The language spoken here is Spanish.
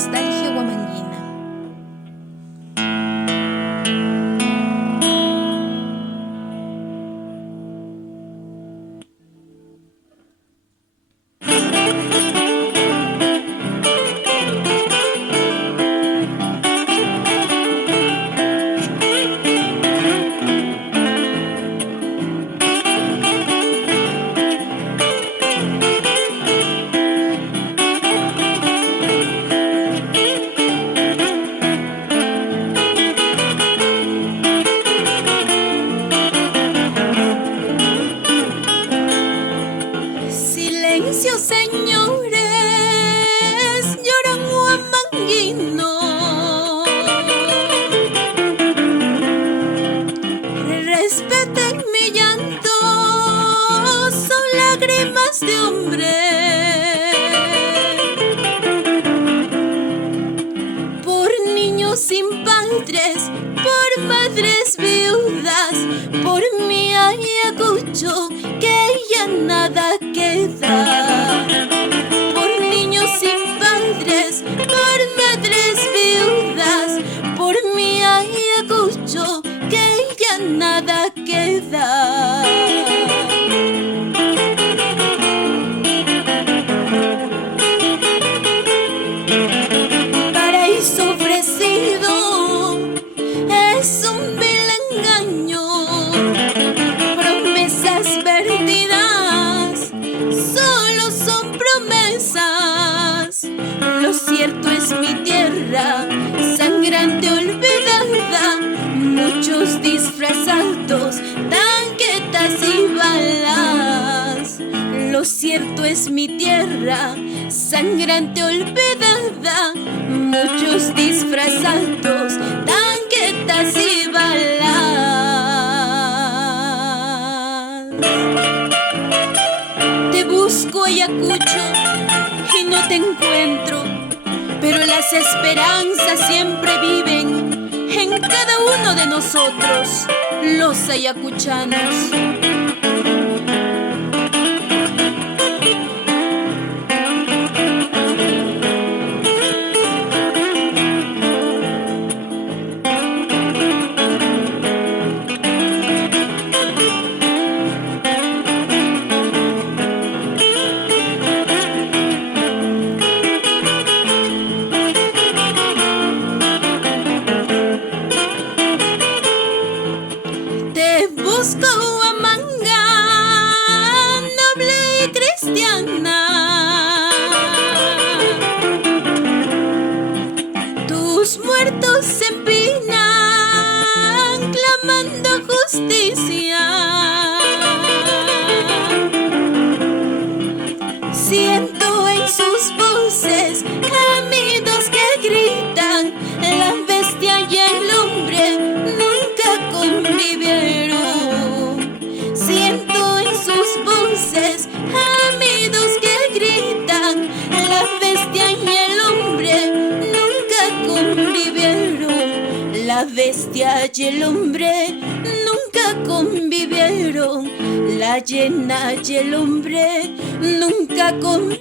Nostalgia Huamanguina. Silencio, señores, lloran huamanguino. Respeten mi llanto, son lágrimas de hombre. Por niños sin padres, por madres viudas, por mi Ayacucho, que ya nada queda. Por niños sin padres, por madres viudas, por mi Ayacucho, que ya nada queda. Paraíso ofrecido es un vil engaño, promesas perdidas solo son promesas. Lo cierto es mi tierra, sangrante olvidada, muchos disfrazados, tanquetas y balas. Lo cierto es mi tierra, sangrante olvidada, muchos disfrazados, tanquetas y balas. Te busco, Ayacucho, y no te encuentro, pero las esperanzas siempre viven en cada uno de nosotros, los ayacuchanos. Te busco, Huamanga, noble y cristiana. Tus muertos se empinan clamando justicia. Siento en sus voces gemidos que gritan, la bestia y el hombre nunca convivieron. Siento en sus voces gemidos que gritan, la bestia y el hombre nunca convivieron. La bestia y el hombre nunca convivieron. La hiena y el hombre nunca convivieron.